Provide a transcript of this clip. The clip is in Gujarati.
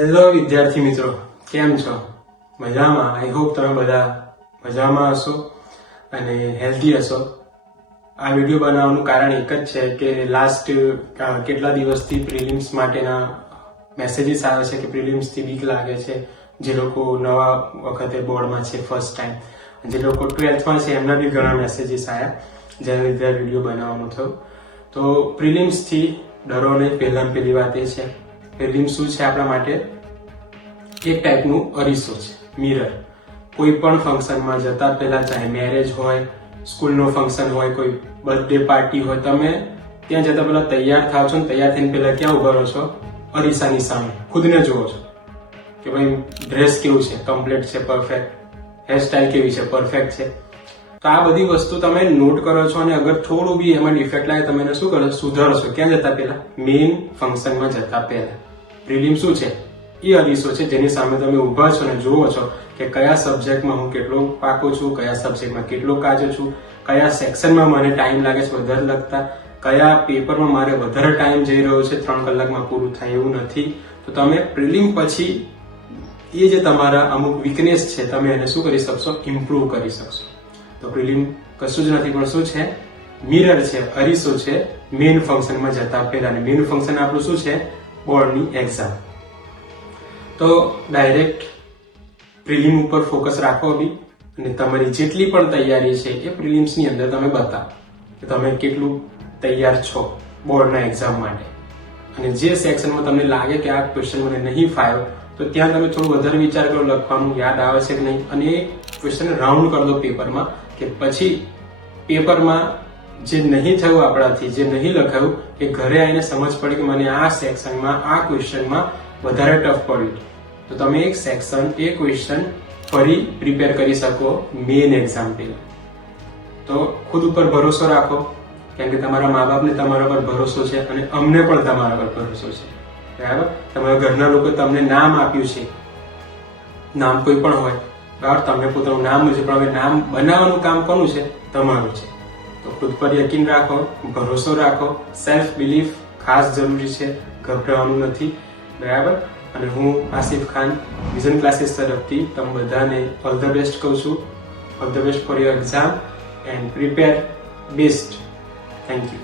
હેલો વિદ્યાર્થી મિત્રો, કેમ છો? મજામાં? આઈ હોપ તમે બધા મજામાં હશો અને હેલ્ધી હશો. આ વિડીયો બનાવવાનું કારણ એક જ છે કે લાસ્ટ કેટલા દિવસથી પ્રિલિમ્સ માટેના મેસેજીસ આવે છે કે પ્રિલિમ્સથી બીક લાગે છે. જે લોકો નવા વખતે બોર્ડમાં છે, ફર્સ્ટ ટાઈમ, જે લોકો 12થમાં છે, એમના બી ઘણા મેસેજીસ આવ્યા, જેના લીધે આ વિડીયો બનાવવાનું થયું. તો પ્રિલિમ્સથી ડરો નહીં. પહેલી વાત એ છે, પ્રિલિમ્સ શું છે આપણા માટે? એક ટાઈપનું અરીસો છે, મિરર. કોઈ પણ ફંક્શનમાં જતા પહેલા, ચાહે મેરેજ હોય, સ્કૂલનો ફંક્શન હોય, કોઈ બર્થડે પાર્ટી હોય, તમે ત્યાં જતા પહેલા તૈયાર થાવ છો ને તૈયાર થઈને પહેલા ક્યાં ઉભા રહો છો? અરીસાની સામે ખુદને જુઓ છો કે ભાઈ ડ્રેસ કેવું છે, કમ્પ્લીટ છે, પરફેક્ટ, હેરસ્ટાઈલ કેવી છે, પરફેક્ટ છે. તો આ બધી વસ્તુ તમે નોટ કરો છો અને અગર થોડું બી એમાં ડિફેક્ટ લાગે તમે એને શું કરો? સુધારો છો. ક્યાં જતા પહેલા? મેઇન ફંક્શનમાં જતા પહેલા. પ્રિલિમ શું છે? એ અરીસો છે જેની સામે તમે ઊભા છો અને જુઓ છો કે કયા સબ્જેક્ટમાં હું કેટલો પાકો છું, કયા સબ્જેક્ટમાં કેટલો કાચો છું, કયા સેક્શનમાં મને ટાઈમ લાગે છે વધારે લખતા, કયા પેપરમાં મારે વધારે ટાઈમ જઈ રહ્યો છે, 3 કલાકમાં પૂરું થાય એવું નથી. તો તમે પ્રિલિમ પછી એ જે તમારા અમુક વીકનેસ છે તમે એને શું કરી શકશો? ઇમ્પ્રૂવ કરી શકશો. તો પ્રિલિમ કશું જ નથી પણ શું છે? મિરર છે, અરીસો છે મેઇન ફંક્શનમાં જતા પહેલા. અને મેઇન ફંક્શન આપણું શું છે? બોર્ડની એક્ઝામ. તો ડાયરેક્ટ પ્રિલિમ ઉપર ફોકસ રાખો બી, અને તમારી જેટલી પણ તૈયારી છે એ પ્રિલિમ્સની અંદર તમે બતાવો કે તમે કેટલું તૈયાર છો બોર્ડના એક્ઝામ માટે. અને જે સેક્શનમાં તમને લાગે કે આ ક્વેશ્ચન મને નહીં ફાવ્યો, તો ત્યાં તમે થોડું વધારે વિચાર કરો, લખવાનું યાદ આવે છે કે નહીં, અને એ ક્વેશ્ચન રાઉન્ડ કરી દો પેપરમાં, કે પછી પેપરમાં જે નહીં થયું આપણાથી, જે નહીં લખાયું, એ ઘરે આવીને સમજ પડે કે મને આ સેક્શનમાં આ ક્વેશ્ચનમાં વધારે ટફ પડ્યું. તો તમે એક સેક્શન, એ ક્વેશ્ચન ફરી પ્રિપેર કરી શકો મેઇન એક્ઝામ પહેલા. તો ખુદ ઉપર ભરોસો રાખો, કેમ કે તમારા મા બાપને તમારા પર ભરોસો છે અને અમને પણ તમારા પર ભરોસો છે. બરાબર? તમારા ઘરના લોકો તમને નામ આપ્યું છે, નામ કોઈ પણ હોય, બરાબર, તમને પોતાનું નામ છે, પણ હવે નામ બનાવવાનું કામ કોનું છે? તમારું છે. તો ખુદ પર યકીન રાખો, ભરોસો રાખો, સેલ્ફ બિલીફ ખાસ જરૂરી છે, ગભરાવાનું નથી. બરાબર? અને હું આસિફ ખાન વિઝન ક્લાસીસ તરફથી તમે બધાને ઓલ ધ બેસ્ટ કહું છું. All the best for your exam and prepare best. Thank you.